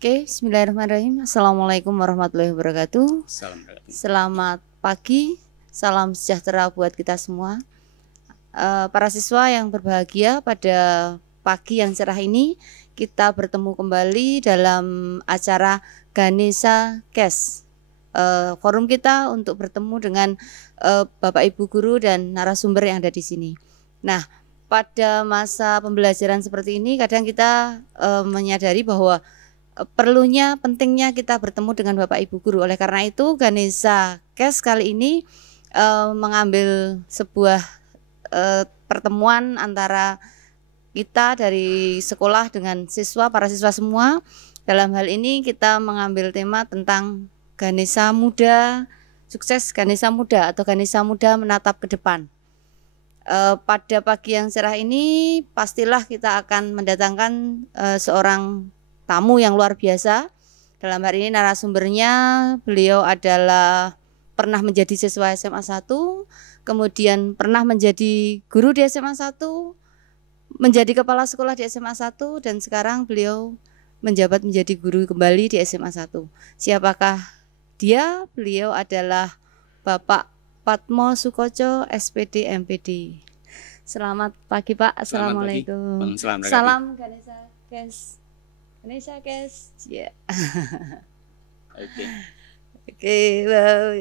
Oke, bismillahirrahmanirrahim. Assalamualaikum warahmatullahi wabarakatuh. Selamat pagi, salam sejahtera buat kita semua. Para siswa yang berbahagia, pada pagi yang cerah ini kita bertemu kembali dalam acara Ganesha Cash. Forum kita untuk bertemu dengan Bapak Ibu guru dan narasumber yang ada di sini. Nah, pada masa pembelajaran seperti ini kadang kita menyadari bahwa perlunya, pentingnya kita bertemu dengan Bapak Ibu guru. Oleh karena itu Ganesha Cash kali ini mengambil sebuah pertemuan antara kita dari sekolah dengan siswa, para siswa semua. Dalam hal ini kita mengambil tema tentang Ganesha Muda, sukses Ganesha Muda atau Ganesha Muda menatap ke depan. Pada pagi yang cerah ini pastilah kita akan mendatangkan seorang tamu yang luar biasa. Dalam hari ini narasumbernya, beliau adalah pernah menjadi siswa SMA 1, kemudian pernah menjadi guru di SMA 1, menjadi kepala sekolah di SMA 1, dan sekarang beliau menjabat menjadi guru kembali di SMA 1. Siapakah dia? Beliau adalah Bapak Patmo Sukoco, SPD MPD. Selamat pagi Pak. Assalamualaikum. Salam Ganesha Cash. Ganesha Cash. Ya. Oke,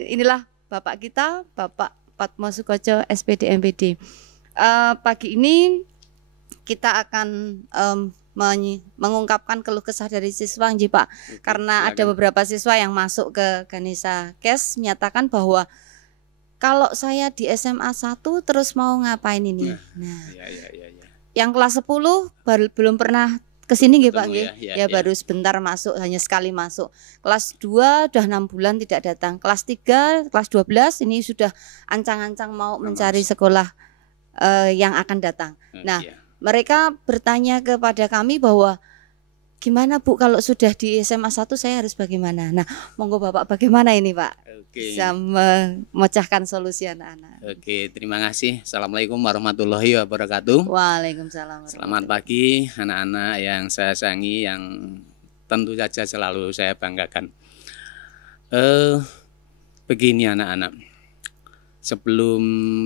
inilah Bapak kita, Bapak Patmo Sukoco, SPD MPD. Pagi ini kita akan mengungkapkan keluh kesah dari siswa, Pak. Karena ada beberapa siswa yang masuk ke Ganesha Cash menyatakan bahwa kalau saya di SMA 1 terus mau ngapain ini? Nah, yang kelas 10 belum pernah kesini nggih Pak nggih. Ya, baru sebentar masuk, hanya sekali masuk. Kelas 2 udah 6 bulan tidak datang. Kelas 3, kelas 12 ini sudah ancang-ancang mau mencari sekolah yang akan datang. Nah, mereka bertanya kepada kami bahwa gimana Bu kalau sudah di SMA 1 saya harus bagaimana? Nah, monggo Bapak bagaimana ini Pak? Bisa memecahkan solusi anak-anak. Oke, terima kasih. Assalamualaikum warahmatullahi wabarakatuh. Waalaikumsalam. Selamat pagi anak-anak yang saya sayangi, yang tentu saja selalu saya banggakan. Begini anak-anak, sebelum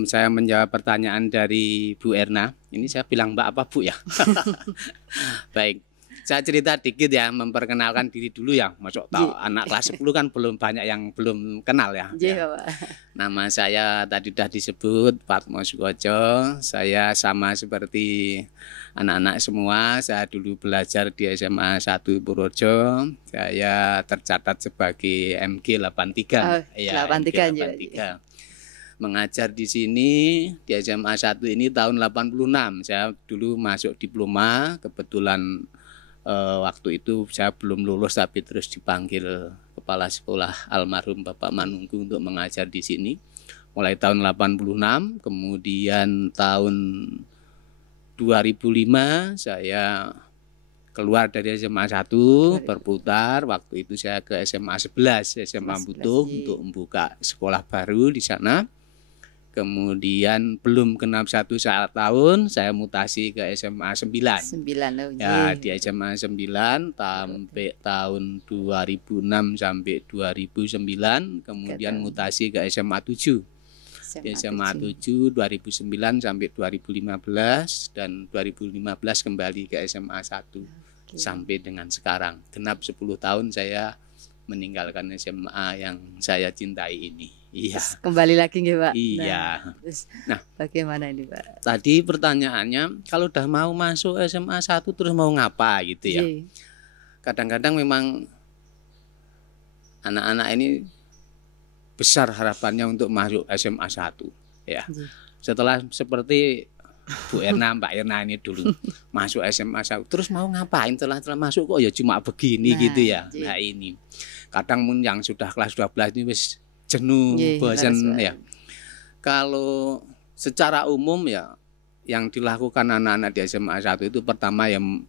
saya menjawab pertanyaan dari Bu Erna, ini saya bilang Mbak apa Bu ya? Baik. Saya cerita dikit ya, memperkenalkan diri dulu ya. Masuk tahu anak kelas 10 kan belum banyak yang belum kenal ya. Nama saya tadi sudah disebut Patmo Sukoco. Saya sama seperti anak-anak semua. Saya dulu belajar di SMA 1 Purworejo. Saya tercatat sebagai MG 83. Ya, 83. Mengajar di sini di SMA 1 ini tahun 86. Saya dulu masuk diploma, kebetulan waktu itu saya belum lulus tapi terus dipanggil kepala sekolah almarhum Bapak Manunggu untuk mengajar di sini mulai tahun 86. Kemudian tahun 2005 saya keluar dari SMA 1 berputar. Waktu itu saya ke SMA 11 SMA Butuh untuk membuka sekolah baru di sana. Kemudian belum genap 1 tahun saya mutasi ke SMA 9. Ya, di SMA 9 sampai tahun 2006 sampai 2009, kemudian mutasi ke SMA 7. Di SMA 7 2009 sampai 2015 dan 2015 kembali ke SMA 1 sampai dengan sekarang. Genap 10 tahun saya meninggalkan SMA yang saya cintai ini. Iya. Terus kembali lagi nggih Pak? Iya. Nah, bagaimana ini Pak? Tadi pertanyaannya kalau udah mau masuk SMA 1 terus mau ngapa gitu ya. Kadang-kadang memang anak-anak ini besar harapannya untuk masuk SMA 1 ya. Setelah seperti Bu Erna, Mbak Erna ini dulu masuk SMA 1 terus mau ngapain setelah masuk kok ya cuma begini gitu ya. Nah ini kadang yang sudah kelas 12 ini wis jenuh, bosan ya. Kalau secara umum ya yang dilakukan anak-anak di SMA 1 itu pertama yang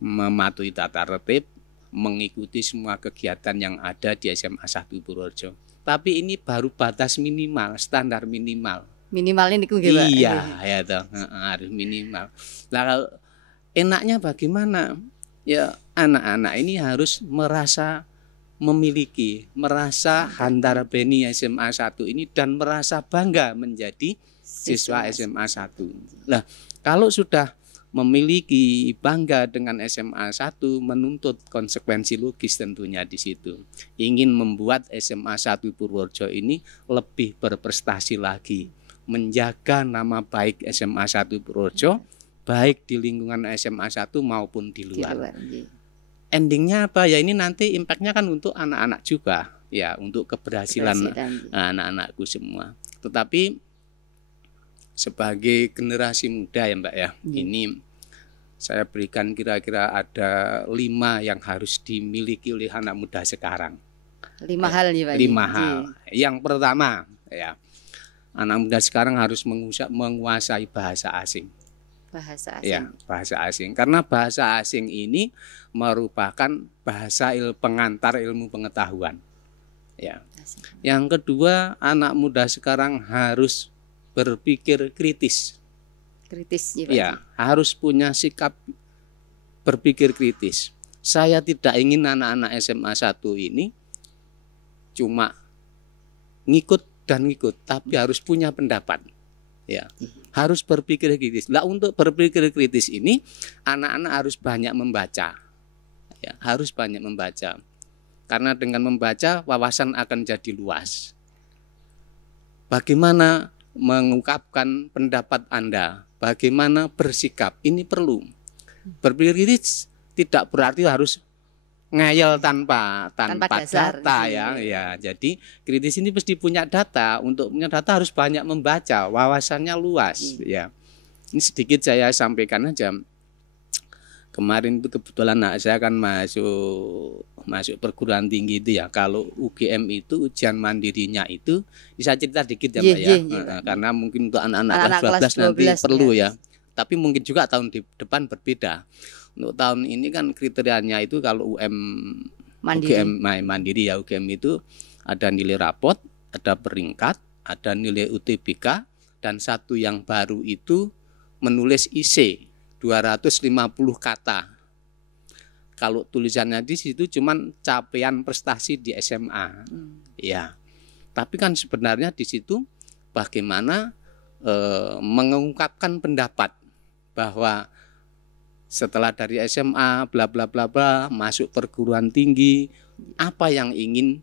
mematuhi tata tertib, mengikuti semua kegiatan yang ada di SMA 1 Purworejo. Tapi ini baru batas minimal, standar minimal. Minimalnya niku nggih Pak. Iya, ya toh, harus minimal. Nah, kalau enaknya bagaimana? ya anak-anak ini harus merasa memiliki, merasa hantar beni SMA 1 ini dan merasa bangga menjadi siswa SMA 1. Nah, kalau sudah memiliki bangga dengan SMA 1 menuntut konsekuensi logis tentunya di situ. Ingin membuat SMA 1 Purworejo ini lebih berprestasi lagi, menjaga nama baik SMA 1 Purworejo baik di lingkungan SMA 1 maupun di luar. Endingnya apa ya, ini nanti impactnya kan untuk anak-anak juga ya, untuk keberhasilan anak-anakku semua. Tetapi sebagai generasi muda ya Mbak ya, ini saya berikan kira-kira ada 5 yang harus dimiliki oleh anak muda sekarang. 5 hal ya Pak. 5 hal. Yang pertama ya, anak muda sekarang harus menguasai bahasa asing. Bahasa asing. Ya, bahasa asing. Karena bahasa asing ini merupakan bahasa pengantar ilmu pengetahuan. Ya. Yang kedua, anak muda sekarang harus berpikir kritis. Kritis ya, Pak. Ya, harus punya sikap berpikir kritis. Saya tidak ingin anak-anak SMA 1 ini cuma ngikut dan ngikut, tapi harus punya pendapat. Ya, harus berpikir kritis. Nah, untuk berpikir kritis ini anak-anak harus banyak membaca. Ya, harus banyak membaca. Karena dengan membaca wawasan akan jadi luas. Bagaimana mengungkapkan pendapat Anda, bagaimana bersikap, ini perlu. Berpikir kritis tidak berarti harus ngayal tanpa dasar, data ya. Ya, jadi kritis ini mesti punya data. Untuk punya data harus banyak membaca, wawasannya luas ya. Ini sedikit saya sampaikan aja. Kemarin itu kebetulan saya kan masuk perguruan tinggi itu ya. Kalau UGM itu ujian mandirinya itu bisa cerita dikit ya Mbak ya. Karena mungkin untuk anak-anak kelas 12 nanti perlu ya. Tapi mungkin juga tahun depan berbeda. Untuk tahun ini kan kriterianya itu kalau UGM mandiri ya, UGM itu ada nilai rapot, ada peringkat, ada nilai UTBK, dan satu yang baru itu menulis IC 250 kata. Kalau tulisannya di situ cuman capaian prestasi di SMA. Ya. Tapi kan sebenarnya di situ bagaimana mengungkapkan pendapat bahwa setelah dari SMA bla bla bla bla masuk perguruan tinggi, apa yang ingin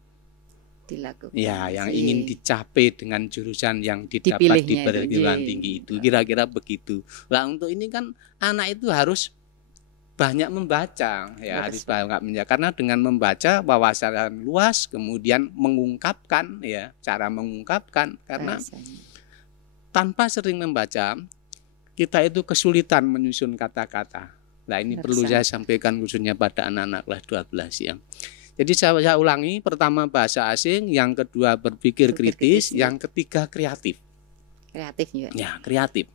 dilakukan? Ya, yang ingin dicapai dengan jurusan yang didapat di perguruan tinggi itu, kira-kira begitu. Lah untuk ini kan anak itu harus banyak membaca ya, harus banyak membaca, karena dengan membaca wawasan luas, kemudian mengungkapkan ya, cara mengungkapkan, karena tanpa sering membaca kita itu kesulitan menyusun kata-kata. Nah ini perlu saya sampaikan khususnya pada anak-anak kelas 12 ya. Jadi saya ulangi, pertama bahasa asing, yang kedua berpikir kritis, yang ketiga kreatif. Kreatif juga. Ya, kreatif.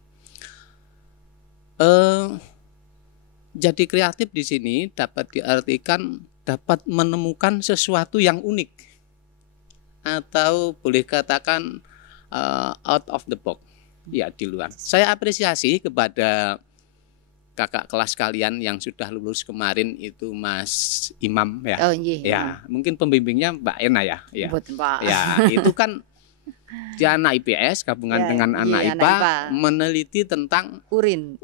Jadi kreatif di sini dapat diartikan dapat menemukan sesuatu yang unik. Atau boleh katakan out of the box. Ya, di luar. Saya apresiasi kepada kakak kelas kalian yang sudah lulus kemarin itu Mas Imam ya. Oh, iya. Ya, mungkin pembimbingnya Mbak Ena ya. Ya. Ya, itu kan dia anak IPS gabungan dengan anak IPA meneliti tentang urin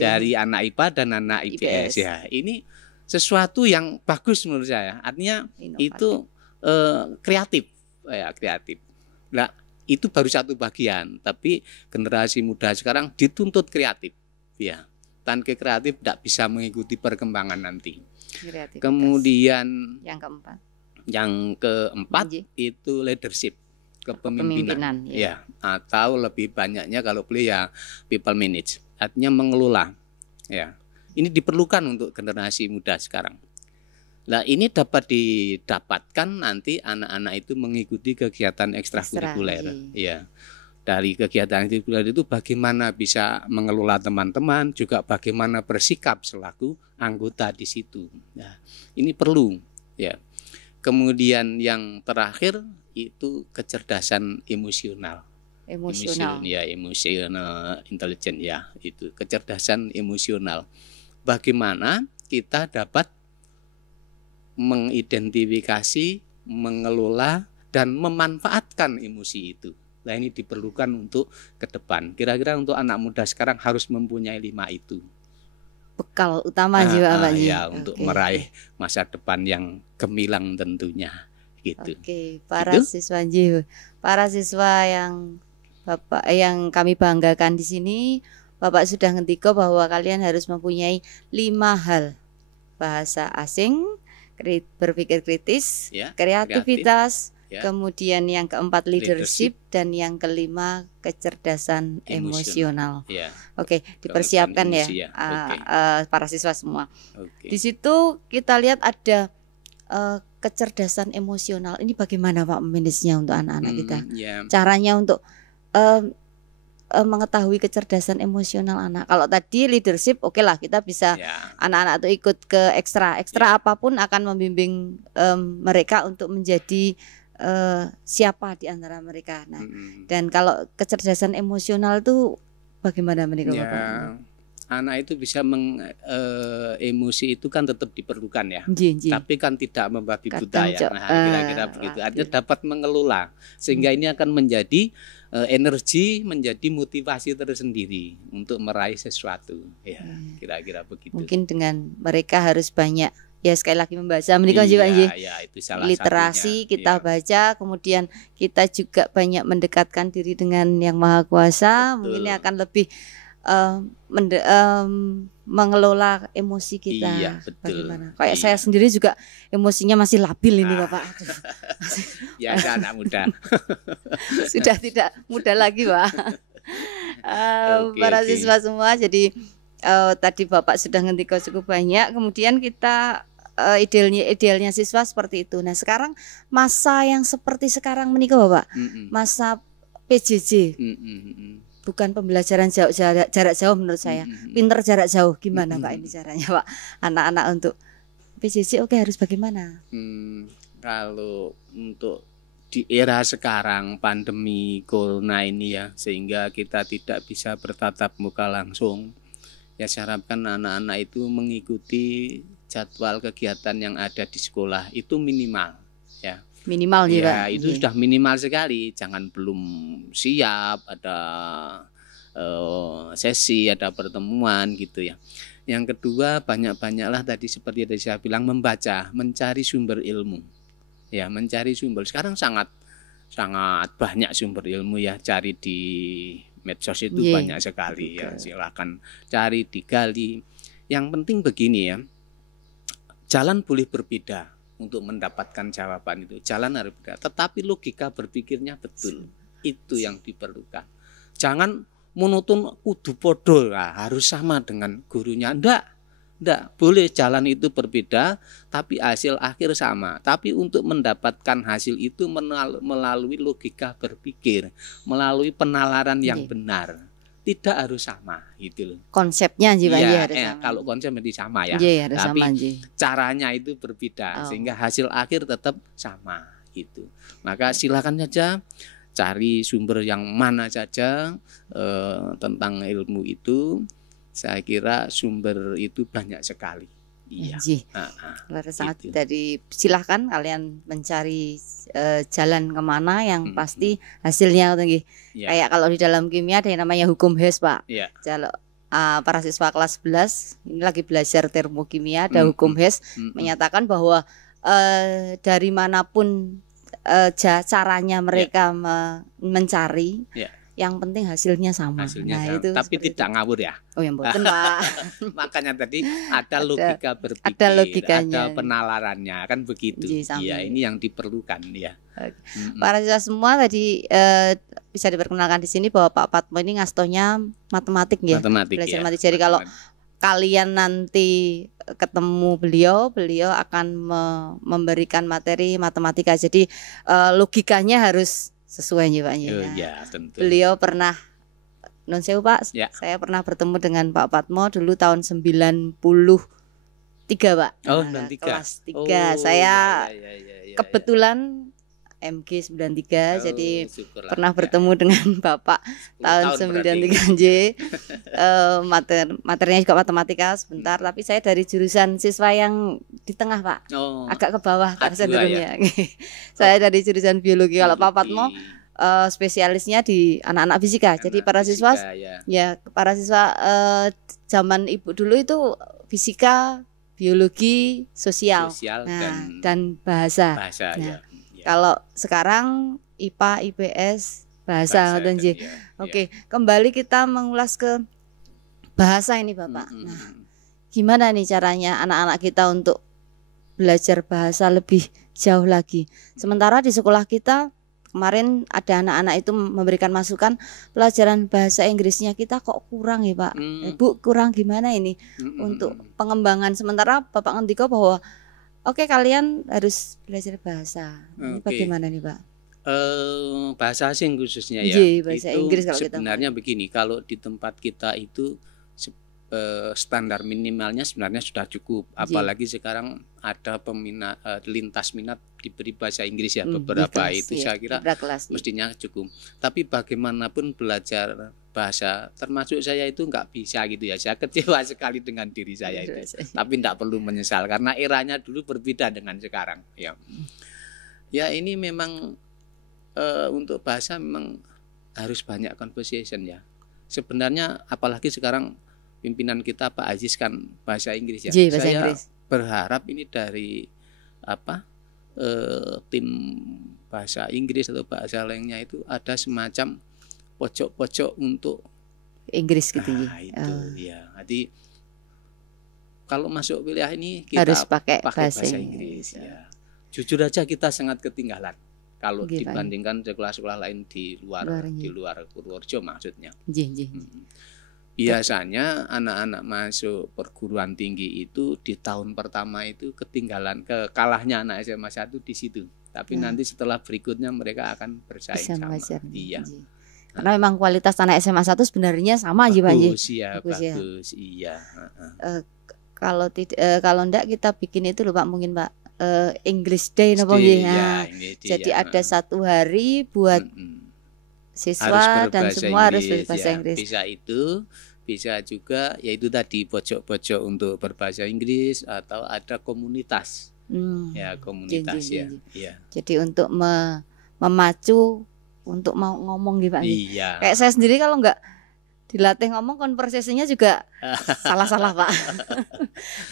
dari anak IPA dan anak IPS ya. Ini sesuatu yang bagus menurut saya. Artinya itu kreatif ya, kreatif. Nah, itu baru satu bagian, tapi generasi muda sekarang dituntut kreatif ya. Tanpa kreatif tidak bisa mengikuti perkembangan nanti. Kemudian yang keempat itu leadership, kepemimpinan ya, atau lebih banyaknya kalau boleh ya people manage, artinya mengelola ya. Ini diperlukan untuk generasi muda sekarang. Nah ini dapat didapatkan nanti anak-anak itu mengikuti kegiatan ekstrakurikuler ya. Dari kegiatan ekstrakurikuler itu bagaimana bisa mengelola teman-teman, juga bagaimana bersikap selaku anggota di situ. Nah, ini perlu ya. Kemudian yang terakhir itu kecerdasan emosional. Emosional intelijen ya, itu kecerdasan emosional. Bagaimana kita dapat mengidentifikasi, mengelola dan memanfaatkan emosi itu. Nah, ini diperlukan untuk ke depan. Kira-kira untuk anak muda sekarang harus mempunyai 5 itu. Bekal utama juga Pak Ji. Ya, untuk meraih masa depan yang gemilang tentunya. Gitu. Oke, para siswa Ji, para siswa yang Bapak yang kami banggakan di sini, Bapak sudah ngendiko bahwa kalian harus mempunyai 5 hal. Bahasa asing, berpikir kritis, kreativitas, kemudian yang keempat leadership, dan yang kelima kecerdasan emosional. Oke, dipersiapkan ya, para siswa semua. Di situ kita lihat ada kecerdasan emosional. Ini bagaimana Pak manage-nya untuk anak-anak kita? Caranya untuk mengetahui kecerdasan emosional anak. Kalau tadi leadership, oke lah, kita bisa anak-anak itu ikut ke ekstra apapun akan membimbing mereka untuk menjadi siapa di antara mereka. Nah, dan kalau kecerdasan emosional itu bagaimana mereka Bapak? Anak itu bisa emosi itu kan tetap diperlukan ya. Tapi kan tidak membabi buta ya. Nah, kira-kira begitu. Artinya dapat mengelola sehingga ini akan menjadi energi, menjadi motivasi tersendiri untuk meraih sesuatu. Ya, kira-kira begitu. Mungkin dengan mereka harus banyak sekali lagi membaca menikah juga itu salah literasi satunya. Kita baca, kemudian kita juga banyak mendekatkan diri dengan Yang Maha Kuasa. Betul. Mungkin ini akan lebih mengelola emosi kita. Bagaimana? Kayak saya sendiri juga emosinya masih labil ini Bapak. Ya, anak muda. Sudah tidak muda lagi Pak. Para siswa semua, jadi tadi Bapak sudah ngendiko cukup banyak. Kemudian kita idealnya siswa seperti itu. Nah, sekarang masa yang seperti sekarang menikah Bapak, masa PJJ. Bukan pembelajaran jarak jauh menurut saya. Pinter jarak jauh. Gimana Pak ini caranya Pak? Anak-anak untuk PJJ harus bagaimana? Kalau untuk di era sekarang pandemi corona ini ya, sehingga kita tidak bisa bertatap muka langsung. Ya, saya harapkan anak-anak itu mengikuti jadwal kegiatan yang ada di sekolah itu minimal ya. Minimal juga. Ya, itu sudah minimal sekali. Jangan belum siap, ada sesi, ada pertemuan gitu ya. Yang kedua, banyak-banyaklah tadi seperti yang saya bilang, membaca, mencari sumber ilmu. Ya, mencari sumber. Sekarang sangat banyak sumber ilmu ya, cari di medsos itu banyak sekali ya. Silakan cari, digali. Yang penting begini ya. Jalan boleh berbeda untuk mendapatkan jawaban itu, jalan harus berbeda, tetapi logika berpikirnya betul. Itu yang diperlukan. Jangan monoton kudu podo, harus sama dengan gurunya. Ndak, boleh jalan itu berbeda tapi hasil akhir sama. Tapi untuk mendapatkan hasil itu melalui logika berpikir, melalui penalaran yang benar. Tidak harus sama gitu loh. Konsepnya harus sama. Kalau konsep itu sama ya. Harus tapi sama, caranya itu berbeda sehingga hasil akhir tetap sama gitu. Maka silakan saja cari sumber yang mana saja tentang ilmu itu. Saya kira sumber itu banyak sekali. Iya. Sangat gitu. Jadi silahkan kalian mencari jalan kemana yang pasti hasilnya kayak kalau di dalam kimia ada yang namanya hukum Hess Pak. Kalau para siswa kelas 11 ini lagi belajar termokimia, ada hukum Hess menyatakan bahwa dari manapun caranya mereka mencari, yang penting hasilnya sama. Sama. Itu tapi tidak ngawur ya. Yang betul Pak. Makanya tadi ada logika berpikir, ada penalarannya, kan begitu. Iya, ini yang diperlukan ya. Para siswa semua tadi bisa diperkenalkan di sini bahwa Pak Patmo ini ngastonya matematik ya. Belajar matematik. Jadi kalau kalian nanti ketemu beliau akan memberikan materi matematika. Jadi logikanya harus sesuai ya Pak. Tentu. Beliau pernah non sewu Pak, saya pernah bertemu dengan Pak Patmo dulu tahun 93 Pak. Kelas 3. Saya kebetulan MG 93, jadi syukurlah. pernah bertemu dengan Bapak tahun 93 J. Materinya juga matematika sebentar, tapi saya dari jurusan siswa yang di tengah, Pak. Agak ke bawah cenderungnya. Ya? Saya dari jurusan biologi. Kalau Pak Patmo spesialisnya di anak-anak fisika. Jadi para siswa para siswa zaman Ibu dulu itu fisika, biologi, sosial dan bahasa. Nah, kalau sekarang IPA, IPS, bahasa. Oke, kembali kita mengulas ke bahasa ini, Bapak. Nah, gimana nih caranya anak-anak kita untuk belajar bahasa lebih jauh lagi? Sementara di sekolah kita kemarin ada anak-anak itu memberikan masukan, pelajaran bahasa Inggrisnya kita kok kurang ya Pak. Bu, kurang gimana ini untuk pengembangan? Sementara Bapak Ngendiko bahwa oke, kalian harus belajar bahasa. Ini bagaimana nih Pak? Bahasa asing khususnya ya. Bahasa itu Inggris kalau sebenarnya kita begini, kalau di tempat kita itu standar minimalnya sebenarnya sudah cukup. Apalagi sekarang ada peminat lintas minat diberi bahasa Inggris ya, beberapa kelas, itu saya kira mestinya cukup. Tapi bagaimanapun belajar bahasa, termasuk saya itu nggak bisa gitu ya. Saya kecewa sekali dengan diri saya itu. Tapi tidak perlu menyesal karena eranya dulu berbeda dengan sekarang. Ya ini memang untuk bahasa memang harus banyak conversation ya. Sebenarnya apalagi sekarang pimpinan kita Pak Aziz kan bahasa Inggris ya. Saya berharap ini dari tim bahasa Inggris atau bahasa lainnya itu ada semacam pojok-pojok untuk Inggris gitu itu ya. Jadi kalau masuk wilayah ini kita harus pakai bahasa Inggris ya. Jujur aja kita sangat ketinggalan kalau dibandingkan sekolah-sekolah lain di luar Purworejo maksudnya. Biasanya anak-anak masuk perguruan tinggi itu di tahun pertama itu ketinggalan, kalahnya anak SMA 1 di situ. Tapi nanti setelah berikutnya mereka akan bersaing sama. Iya. Karena memang kualitas anak SMA 1 sebenarnya sama aja Pak. Bagus, iya. Kalau enggak kita bikin itu loh Pak, mungkin Pak English Day jadi ada satu hari buat siswa dan semua harus berbahasa Inggris. Bisa itu, bisa juga yaitu tadi pojok-pojok untuk berbahasa Inggris atau ada komunitas. Komunitas ya. Jadi untuk memacu untuk mau ngomong gitu Pak. Iya. Kayak saya sendiri kalau enggak dilatih ngomong konversasinya juga salah-salah Pak.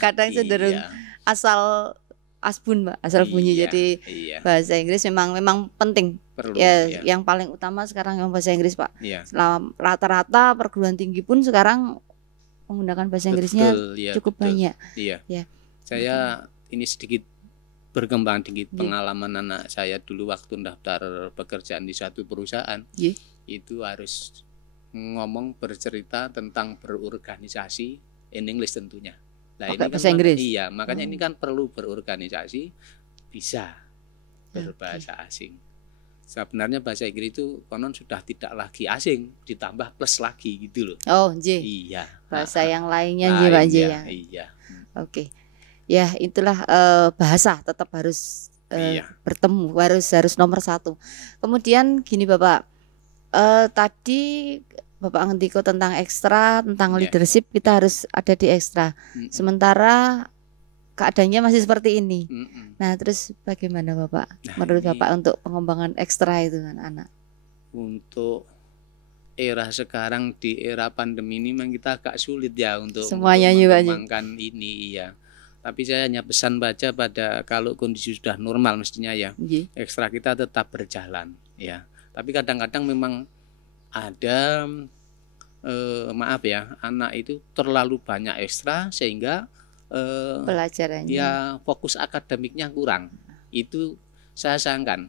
Kadang cenderung asal asbun Mbak, asal bunyi. Jadi bahasa Inggris memang penting. Perlu, yang paling utama sekarang yang bahasa Inggris Pak. Rata-rata perguruan tinggi pun sekarang menggunakan bahasa Inggrisnya cukup banyak. Saya ini sedikit berkembang dikit pengalaman anak saya dulu waktu daftar pekerjaan di satu perusahaan. Itu harus ngomong bercerita tentang berorganisasi in English tentunya. Nah, ini bahasa Inggris. Iya, makanya ini kan perlu berorganisasi, bisa berbahasa asing. Sebenarnya bahasa Inggris itu konon sudah tidak lagi asing, ditambah plus lagi gitu loh. Iya. Bahasa yang lainnya Pak ya. Iya. Oke. Ya, itulah bahasa tetap harus bertemu, harus nomor satu. Kemudian gini Bapak, tadi Bapak ngendiko tentang ekstra, tentang leadership, kita harus ada di ekstra. Sementara keadaannya masih seperti ini. Nah, terus bagaimana Bapak? Menurut Bapak untuk pengembangan ekstra itu anak-anak? Untuk era sekarang di era pandemi ini memang kita agak sulit ya untuk mengembangkan ini ya. Tapi saya hanya pesan baca pada kalau kondisi sudah normal mestinya ya, ekstra kita tetap berjalan ya. Tapi kadang-kadang memang ada anak itu terlalu banyak ekstra sehingga pelajarannya ya fokus akademiknya kurang. Itu saya sayangkan.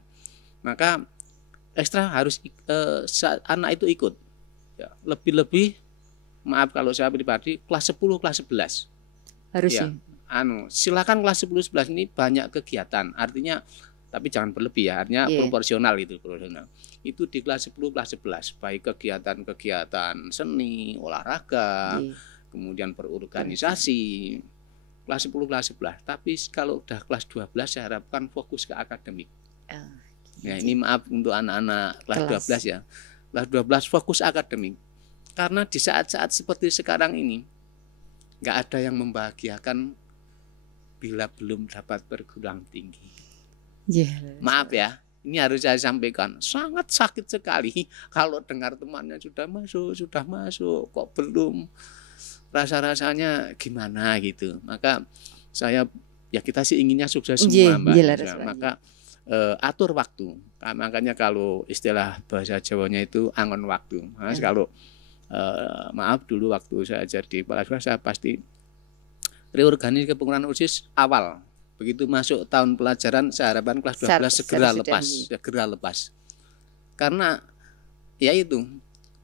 Maka ekstra harus anak itu ikut. Ya, lebih-lebih kalau saya pribadi kelas 10 kelas 11. Harus ya. Silakan kelas 10 11 ini banyak kegiatan. Artinya tapi jangan berlebih ya, artinya proporsional itu proporsional. Itu di kelas 10 kelas 11 baik kegiatan-kegiatan seni, olahraga, kemudian berorganisasi. Kelas 10 kelas 11. Tapi kalau udah kelas 12 saya harapkan fokus ke akademik. Ya, ini maaf untuk anak-anak kelas 12 ya. Kelas 12 fokus akademik. Karena di saat-saat seperti sekarang ini nggak ada yang membahagiakan bila belum dapat perguruan tinggi. Maaf ya, ini harus saya sampaikan. Sangat sakit sekali kalau dengar temannya sudah masuk, kok belum. Rasa-rasanya gimana gitu. Maka kita sih inginnya sukses semua, Mbak. Maka atur waktu. Makanya kalau istilah bahasa Jawanya itu angon waktu. Kalau maaf dulu waktu saya jadi kepala sekolah, saya pasti reorganisasi kepengurusan OSIS awal. Begitu masuk tahun pelajaran, saya harapkan kelas 12 segera lepas. Karena ya itu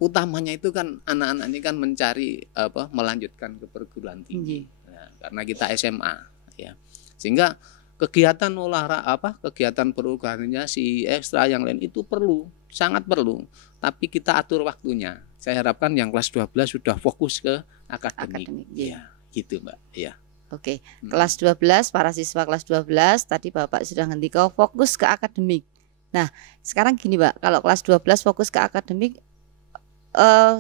utamanya itu kan anak-anak ini kan mencari melanjutkan ke perguruan tinggi. Nah, karena kita SMA ya. Sehingga kegiatan kegiatan perorganisasi ekstra yang lain itu sangat perlu, tapi kita atur waktunya. Saya harapkan yang kelas 12 sudah fokus ke akademik. Ya, gitu, Mbak. Ya. Oke, kelas 12, para siswa kelas 12 tadi Bapak sudah ngendika fokus ke akademik. Nah, sekarang gini, Mbak, kalau kelas 12 fokus ke akademik,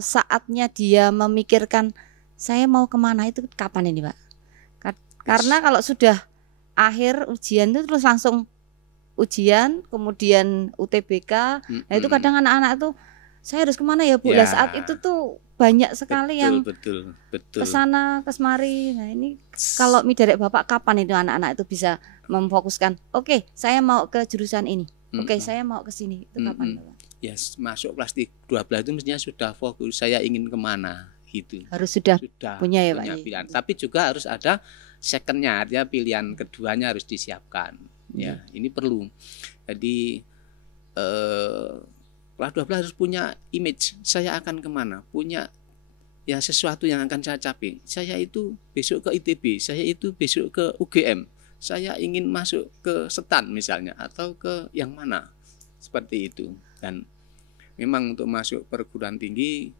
saatnya dia memikirkan saya mau kemana itu kapan ini, Pak? Karena kalau sudah akhir ujian itu terus langsung ujian, kemudian UTBK, nah itu kadang anak-anak tuh saya harus kemana ya, Bu? Ya. Saat itu tuh banyak sekali yang betul. kesana kesemari. Nah ini kalau dari Bapak kapan itu anak-anak itu bisa memfokuskan? Oke, saya mau ke jurusan ini. Oke, saya mau ke sini. Itu kapan, Bapak? Ya masuk kelas 12 itu mestinya sudah fokus. Saya ingin kemana gitu. Harus sudah punya ya, Pak. Pilihan. Tapi juga harus ada secondnya, artinya pilihan keduanya harus disiapkan. Ya, ini perlu. Jadi kelas 12 harus punya image. Saya akan kemana? Punya ya sesuatu yang akan saya capai. Saya itu besok ke ITB, saya itu besok ke UGM. Saya ingin masuk ke STAN misalnya, atau ke yang mana? Seperti itu. Dan memang untuk masuk perguruan tinggi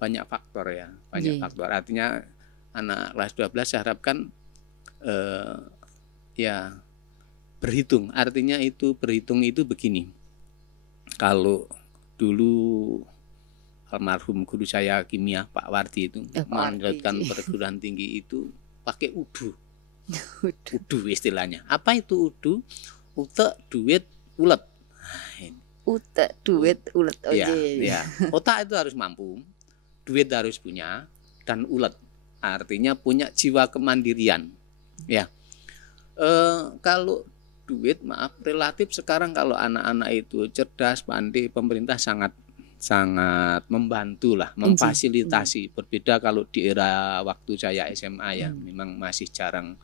banyak faktor ya, faktor. Artinya anak kelas 12 saya harapkan ya berhitung. Artinya berhitung itu begini. Kalau dulu almarhum guru saya kimia Pak Wardi itu melanjutkan perguruan tinggi itu pakai udu. Udu istilahnya. Apa itu udu? Utek, duit, ulet. Utek, duit, ulet. Ya. Otak itu harus mampu, duit harus punya, dan ulet. Artinya punya jiwa kemandirian. Ya. Kalau duit, maaf, relatif sekarang kalau anak-anak itu cerdas, pandai, pemerintah sangat membantu lah, memfasilitasi. Berbeda kalau di era waktu saya SMA ya, memang masih jarang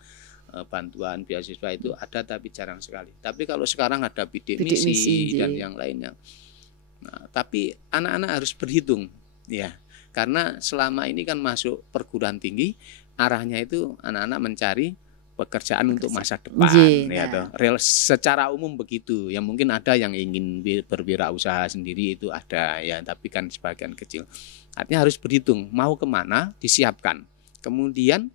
bantuan beasiswa itu ada, tapi jarang sekali. Tapi kalau sekarang ada bidik misi dan yang lainnya. Nah, tapi anak-anak harus berhitung ya, karena selama ini kan masuk perguruan tinggi arahnya itu anak-anak mencari pekerjaan untuk masa depan ya toh. Real secara umum begitu. Ya mungkin ada yang ingin berwirausaha sendiri, itu ada ya, tapi kan sebagian kecil. Artinya harus berhitung mau kemana, disiapkan. Kemudian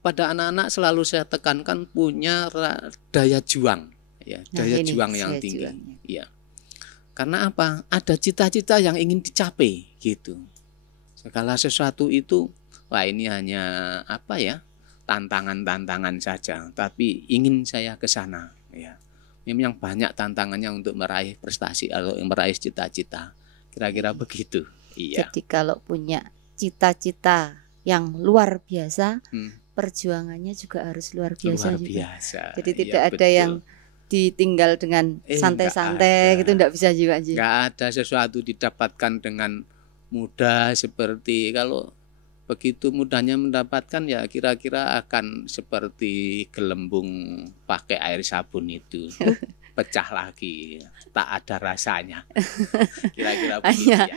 pada anak-anak selalu saya tekankan punya daya juang ya, daya juang yang tinggi. Ya. Karena apa? Ada cita-cita yang ingin dicapai gitu. Segala sesuatu itu ini hanya apa ya? Tantangan-tantangan saja, tapi ingin saya ke sana ya. Memang banyak tantangannya untuk meraih prestasi atau meraih cita-cita. Kira-kira begitu. Iya. Jadi kalau punya cita-cita yang luar biasa, perjuangannya juga harus luar biasa. Jadi tidak ada yang ditinggal dengan santai-santai gitu, enggak bisa juga. Enggak ada sesuatu didapatkan dengan mudah seperti kalau begitu mudahnya mendapatkan ya kira-kira akan seperti gelembung pakai air sabun itu pecah lagi, tak ada rasanya. Kira-kira begitu ya.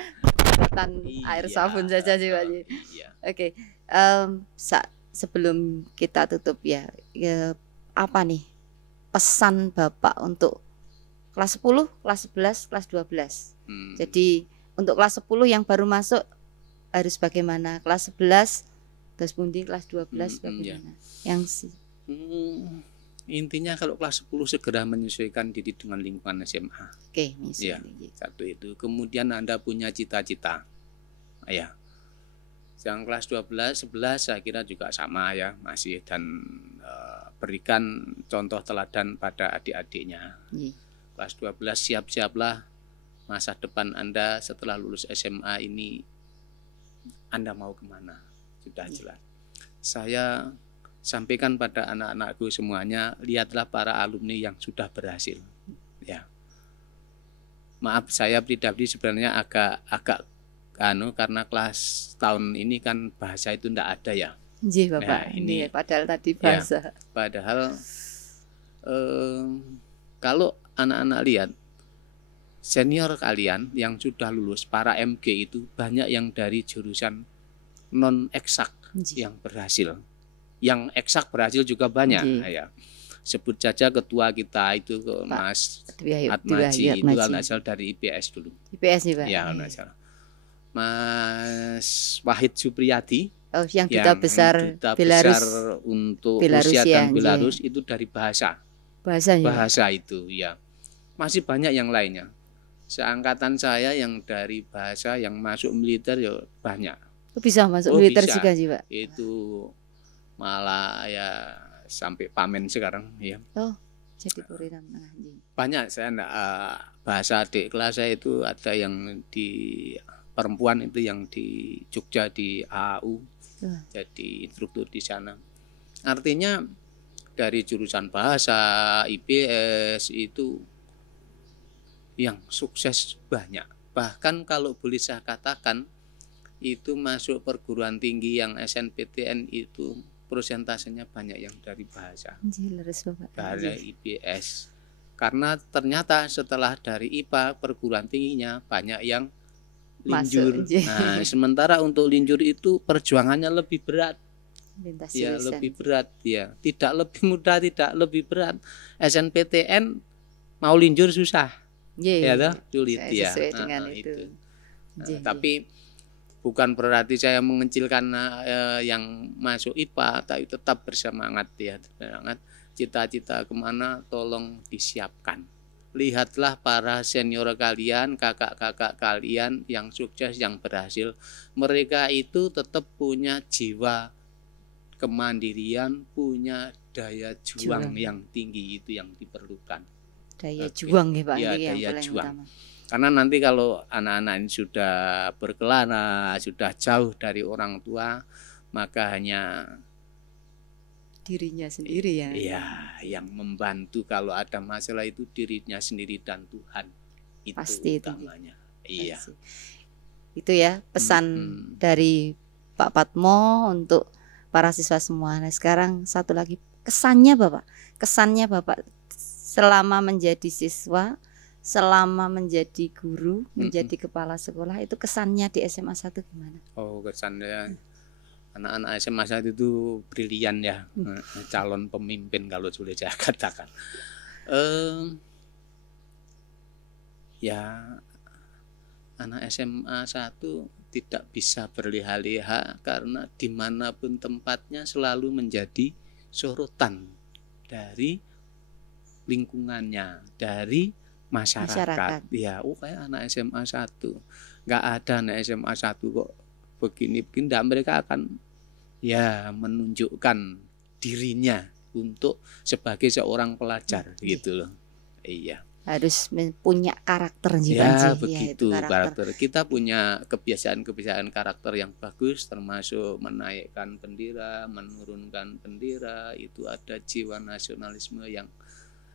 Air sabun saja sih, Pak. Iya. Oke, sebelum kita tutup ya, apa nih pesan Bapak untuk kelas 10, kelas 11, kelas 12? Jadi untuk kelas 10 yang baru masuk harus bagaimana? Kelas 11 terus pundi, kelas 12 bagaimana? Ya. Intinya kalau kelas 10 segera menyesuaikan diri dengan lingkungan SMA. Oke, Ya, satu itu. Kemudian Anda punya cita-cita. Ya. Yang kelas 12, 11 saya kira juga sama ya, masih, dan berikan contoh teladan pada adik-adiknya. Kelas 12 siap-siaplah masa depan Anda setelah lulus SMA ini, Anda mau kemana, sudah jelas. Saya sampaikan pada anak-anakku semuanya, lihatlah para alumni yang sudah berhasil. Ya, maaf saya pribadi sebenarnya agak karena kelas tahun ini kan bahasa itu tidak ada ya. Iya Bapak. Nah, ini padahal tadi bahasa. Ya, padahal kalau anak-anak lihat senior kalian yang sudah lulus para MG itu banyak yang dari jurusan non eksak yang berhasil. Yang eksak berhasil juga banyak. Ya. Sebut saja ketua kita itu Mas Atmaji, itu asal dari IPS dulu. IPS nih Pak. Ya, asal. Mas Wahid Supriyadi, yang duta besar Belarus untuk Rusia dan Belarus itu dari bahasa itu ya. Masih banyak yang lainnya. Seangkatan saya yang dari bahasa yang masuk militer ya banyak. Bisa masuk militer juga sih Pak. Itu malah ya sampai pamen sekarang ya. Oh, jadi purnawirawan. Banyak saya bahasa adik kelas saya itu ada yang di perempuan itu yang di Jogja di AAU, jadi instruktur di sana. Artinya dari jurusan bahasa IPS itu yang sukses banyak. Bahkan kalau boleh saya katakan itu masuk perguruan tinggi yang SNPTN itu persentasenya banyak yang dari bahasa, dari IPS. Karena ternyata setelah dari IPA perguruan tingginya banyak yang linjur. Nah, sementara untuk linjur itu perjuangannya lebih berat. Ya, lebih berat ya. Tidak lebih mudah, tidak lebih berat. SNPTN mau linjur susah. Ya toh, sulit ya. Dengan itu. Tapi bukan berarti saya mengecilkan yang masuk IPA, tapi tetap bersemangat ya, bersemangat. Cita-cita kemana tolong disiapkan. Lihatlah para senior kalian, kakak-kakak kalian yang sukses, yang berhasil. Mereka itu tetap punya jiwa kemandirian, punya daya juang yang tinggi, itu yang diperlukan. Daya juang ya Pak, ya, daya juang. Utama. Karena nanti kalau anak-anak ini sudah berkelana, sudah jauh dari orang tua, maka hanya dirinya sendiri ya. Iya, yang membantu kalau ada masalah itu dirinya sendiri dan Tuhan. Itu pasti utamanya. Itu. Iya. Itu ya pesan dari Pak Patmo untuk para siswa semua. Nah, sekarang satu lagi kesannya Bapak selama menjadi siswa, selama menjadi guru, menjadi kepala sekolah, itu kesannya di SMA 1 gimana? Oh, kesannya anak-anak SMA 1 itu brilian ya, calon pemimpin kalau boleh saya katakan. Ya, anak SMA 1 tidak bisa berleha-leha karena dimanapun tempatnya selalu menjadi sorotan dari lingkungannya, dari masyarakat. Ya, kayak anak SMA 1. Nggak ada anak SMA 1 kok begini-begini. Mereka akan ya menunjukkan dirinya untuk sebagai seorang pelajar gitu loh. Iya. Harus punya karakter ya, begitu ya, karakter. Kita punya kebiasaan-kebiasaan karakter yang bagus, termasuk menaikkan bendera, menurunkan bendera, itu ada jiwa nasionalisme yang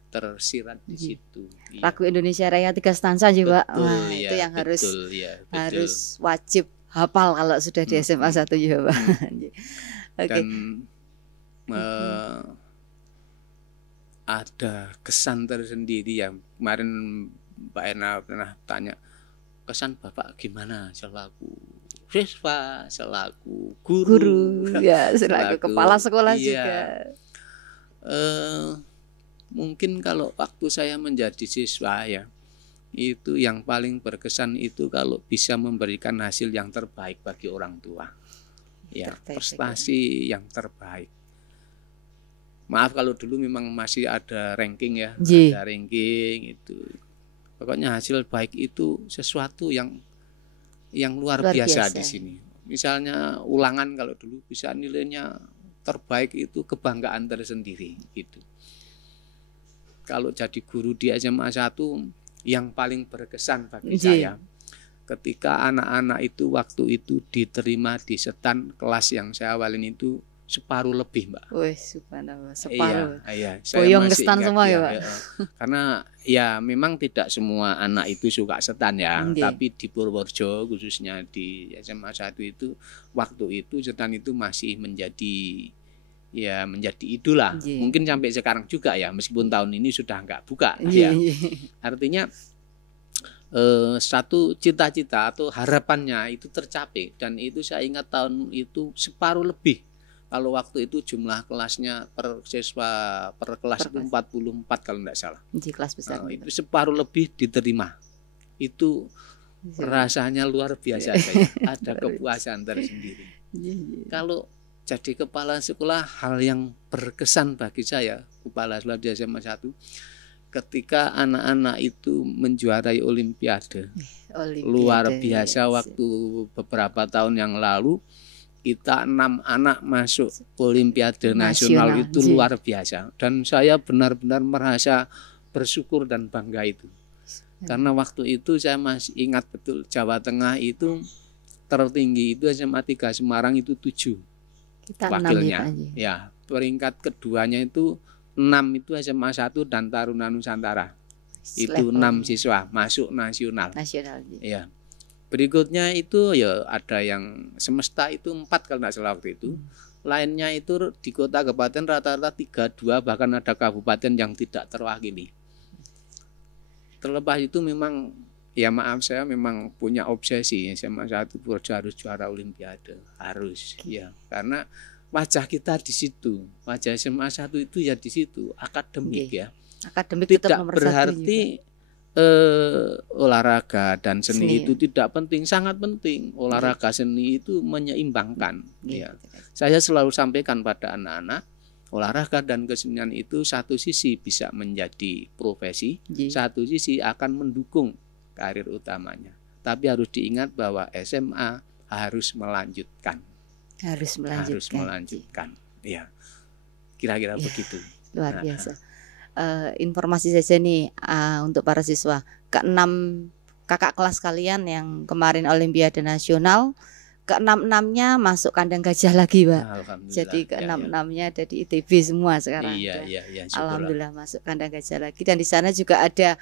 tersirat di situ. Lagu Indonesia Raya 3 stanza juga, Pak. Ya, itu yang harus wajib hafal kalau sudah di SMA 1 ya, Pak. Dan ada kesan tersendiri yang kemarin Mbak Erna pernah tanya, kesan Bapak gimana selaku siswa, selaku guru ya, selaku kepala sekolah juga. Mungkin kalau waktu saya menjadi siswa ya, itu yang paling berkesan itu kalau bisa memberikan hasil yang terbaik bagi orang tua. Ya, prestasi yang terbaik. Maaf kalau dulu memang masih ada ranking ya, ada ranking itu. Pokoknya hasil baik itu sesuatu yang luar biasa di sini. Misalnya ulangan kalau dulu bisa nilainya terbaik itu kebanggaan tersendiri gitu. Kalau jadi guru di SMA 1 yang paling berkesan bagi saya ketika anak-anak itu waktu itu diterima di setan kelas yang saya awalin itu separuh lebih, Mbak. Wih, subhanallah, separuh. Iya, boyong ke setan semua ya, Pak. Karena ya memang tidak semua anak itu suka setan ya, tapi di Purworejo khususnya di SMA 1 itu waktu itu setan itu masih menjadi idola. Mungkin sampai sekarang juga ya, meskipun tahun ini sudah enggak buka ya. Artinya satu cita-cita atau harapannya itu tercapai, dan itu saya ingat tahun itu separuh lebih. Kalau waktu itu jumlah kelasnya per siswa per kelas itu 44 kalau tidak salah. Di kelas besar. Itu separuh lebih diterima. Itu rasanya luar biasa saya. Ada kepuasan tersendiri. Kalau jadi kepala sekolah, hal yang berkesan bagi saya, kepala sekolah di SMA 1, ketika anak-anak itu menjuarai olimpiade. Luar biasa waktu beberapa tahun yang lalu. Kita 6 anak masuk Olimpiade Nasional itu luar biasa, dan saya benar-benar merasa bersyukur dan bangga itu. Karena waktu itu saya masih ingat betul, Jawa Tengah itu tertinggi itu SMA 3 Semarang itu 7 wakilnya. Ya, peringkat keduanya itu 6 itu SMA 1 dan Taruna Nusantara. Itu 6 siswa masuk nasional. Ya. Berikutnya itu ya ada yang semesta itu 4 kalau tidak salah waktu itu. Lainnya itu di kota kabupaten rata-rata 32, bahkan ada kabupaten yang tidak terwakili. Terlepas itu memang ya maaf saya memang punya obsesi SMA 1 Purworejo harus juara olimpiade, harus ya, karena wajah kita di situ. Wajah SMA 1 itu ya di situ, akademik ya. Akademik tidak berarti olahraga dan seni itu tidak penting, sangat penting. Olahraga seni itu menyeimbangkan. Ya. Saya selalu sampaikan pada anak-anak, olahraga dan kesenian itu satu sisi bisa menjadi profesi, satu sisi akan mendukung karir utamanya. Tapi harus diingat bahwa SMA harus melanjutkan. Harus melanjutkan. Ya. Kira-kira begitu. Luar biasa. Informasi saja nih untuk para siswa, ke-6 kakak kelas kalian yang kemarin Olimpiade Nasional, ke-6-6-nya masuk kandang gajah lagi, Pak. Jadi ke-6-6-nya ada di ITB semua sekarang. Iya, alhamdulillah masuk kandang gajah lagi, dan di sana juga ada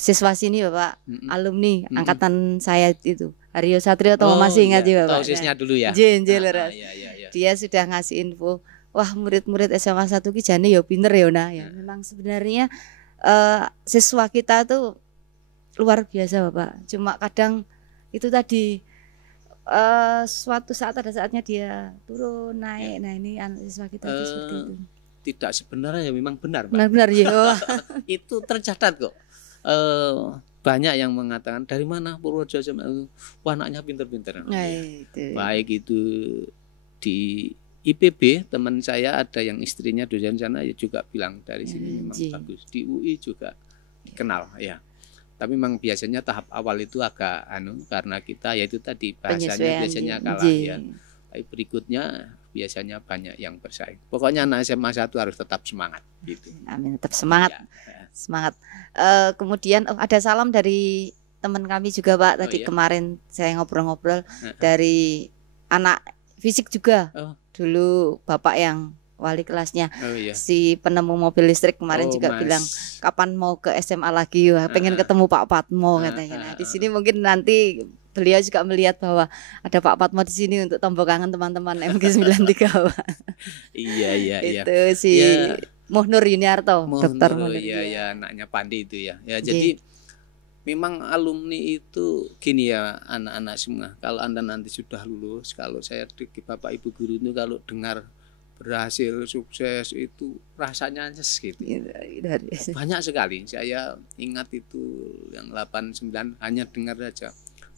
siswa sini, Bapak, alumni angkatan saya itu, Haryo Satrio, atau masih ingat juga, Pak? Tausisnya dulu ya. Dia sudah ngasih info. Wah, murid-murid SMA 1 ki jane ya pinter ya, nah ya. Memang sebenarnya siswa kita tuh luar biasa, Bapak. Cuma kadang itu tadi suatu saat ada saatnya dia turun naik. Nah, ini siswa kita itu seperti itu. Tidak sebenarnya memang benar, Pak. Benar ya. Itu tercatat kok. Banyak yang mengatakan dari mana Purworejo SMA, wah anaknya pinter-pinter. Nah, itu. Baik itu di IPB, teman saya ada yang istrinya dosen sana ya juga bilang dari sini memang bagus. Di UI juga kenal ya. Tapi memang biasanya tahap awal itu agak karena kita yaitu tadi bahasanya biasanya kalah ya. Tapi berikutnya biasanya banyak yang bersaing. Pokoknya anak SMA 1 harus tetap semangat gitu. Amin, tetap semangat. Ya. Semangat. Kemudian ada salam dari teman kami juga, Pak. Tadi kemarin saya ngobrol-ngobrol dari anak fisik juga. Dulu Bapak yang wali kelasnya, si penemu mobil listrik kemarin juga bilang kapan mau ke SMA lagi, wah, pengen ketemu Pak Patmo katanya. Nah, di sini mungkin nanti beliau juga melihat bahwa ada Pak Patmo di sini untuk tombol kangen teman-teman MG93. Iya. Itu si Muhnur Yuniarto, Dokter Muhnur. Iya, anaknya Pandi itu ya. Ya jadi memang alumni itu gini ya anak-anak semua. Kalau Anda nanti sudah lulus, kalau saya Bapak Ibu guru itu kalau dengar berhasil sukses itu rasanya nyes gitu. Banyak sekali. Saya ingat itu yang 89 hanya dengar saja.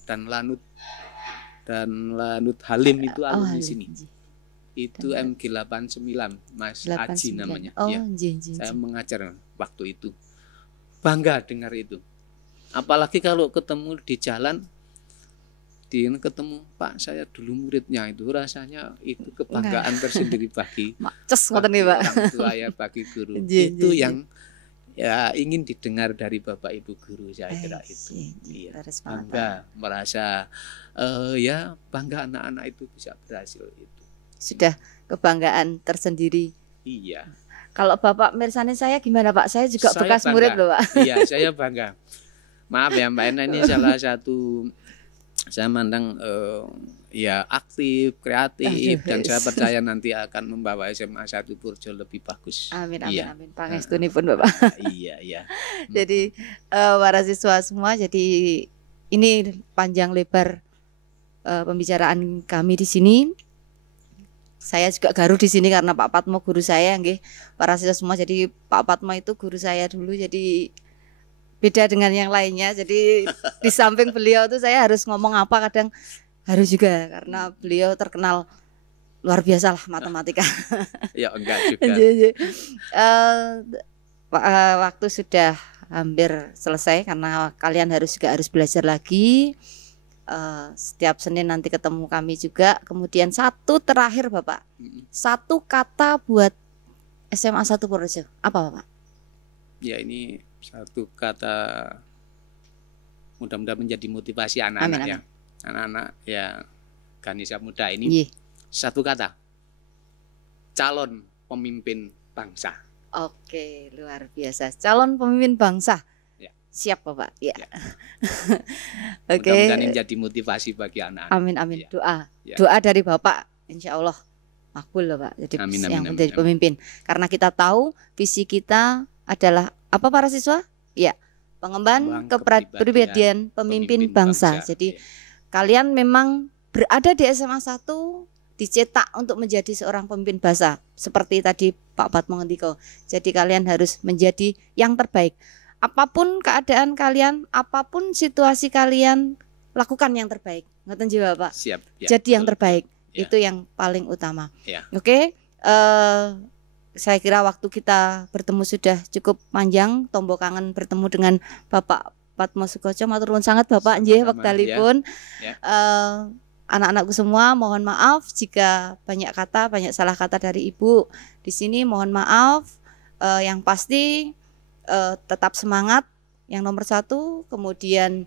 Dan Lanut Halim itu alumni sini. Itu MG89, Mas Aji namanya. Oh, ya. Saya mengajar waktu itu. Bangga dengar itu. Apalagi kalau ketemu di jalan, ketemu Pak, saya dulu muridnya, itu rasanya itu kebanggaan tersendiri bagi orang tua ya, bagi guru. Itu yang ya ingin didengar dari Bapak Ibu guru, saya kira itu. Iya, bangga, merasa ya bangga anak-anak itu bisa berhasil itu. Sudah kebanggaan tersendiri. Iya. Kalau Bapak mirsani saya gimana Pak? Saya juga bekas murid loh Pak. Iya, saya bangga. Maaf ya Mbak Ena, ini salah satu saya mandang ya aktif, kreatif, dan saya percaya nanti akan membawa SMA 1 Purjo lebih bagus. Amin, amin, iya. Amin. Pangestunipun Bapak. Iya. Jadi para siswa semua, jadi ini panjang lebar pembicaraan kami di sini. Saya juga garu di sini karena Pak Patmo guru saya, nggih. Para siswa semua, jadi Pak Patmo itu guru saya dulu, jadi beda dengan yang lainnya. Jadi di samping beliau tuh saya harus ngomong apa kadang harus juga, karena beliau terkenal luar biasa lah matematika. Ya enggak juga. Waktu sudah hampir selesai karena kalian harus belajar lagi. Setiap Senin nanti ketemu kami juga. Kemudian satu terakhir Bapak, satu kata buat SMA 1 Purjo, apa Bapak? Ya ini satu kata, mudah-mudahan menjadi motivasi anak-anak ya. Anak-anak ya Ganesha Muda ini. Satu kata, calon pemimpin bangsa. Oke, luar biasa. Calon pemimpin bangsa. Siap Bapak. Ya. Oke. Mudah-mudahan ini jadi motivasi bagi anak-anak. Amin, amin. Doa. Doa dari Bapak, insya Allah makbul loh Pak. Jadi yang menjadi pemimpin. Karena kita tahu visi kita adalah apa para siswa? Ya, pengemban kepribadian pemimpin bangsa. Jadi kalian memang berada di SMA 1 dicetak untuk menjadi seorang pemimpin bangsa. Seperti tadi Pak Patmo ngendiko. Jadi kalian harus menjadi yang terbaik. Apapun keadaan kalian, apapun situasi kalian, lakukan yang terbaik. Ngoten jiwa Pak. Siap. Ya, jadi yang terbaik. Ya. Itu yang paling utama. Ya. Oke. Saya kira waktu kita bertemu sudah cukup panjang. Tombo kangen bertemu dengan Bapak Patmo Sukoco. Matur nuwun sangat Bapak nggih wektalipun. Ya. Anak-anakku semua mohon maaf jika banyak salah kata dari Ibu di sini, mohon maaf. Yang pasti tetap semangat, yang nomor 1, kemudian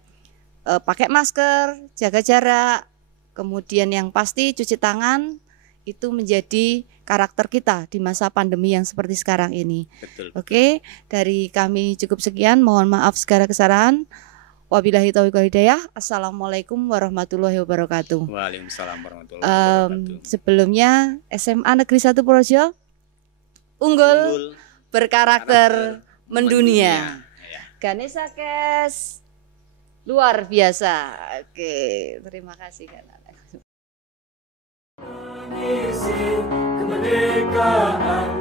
pakai masker, jaga jarak, kemudian yang pasti cuci tangan. Itu menjadi karakter kita di masa pandemi yang seperti sekarang ini. Betul. Oke, dari kami cukup sekian, mohon maaf segala kesalahan. Wabillahi taufiq wal hidayah. Assalamualaikum warahmatullahi wabarakatuh. Waalaikumsalam warahmatullahi wabarakatuh. Sebelumnya SMA Negeri 1 Purjo unggul berkarakter mendunia. Ganesha Kes luar biasa. Oke, terima kasih Kak. Kemerdekaan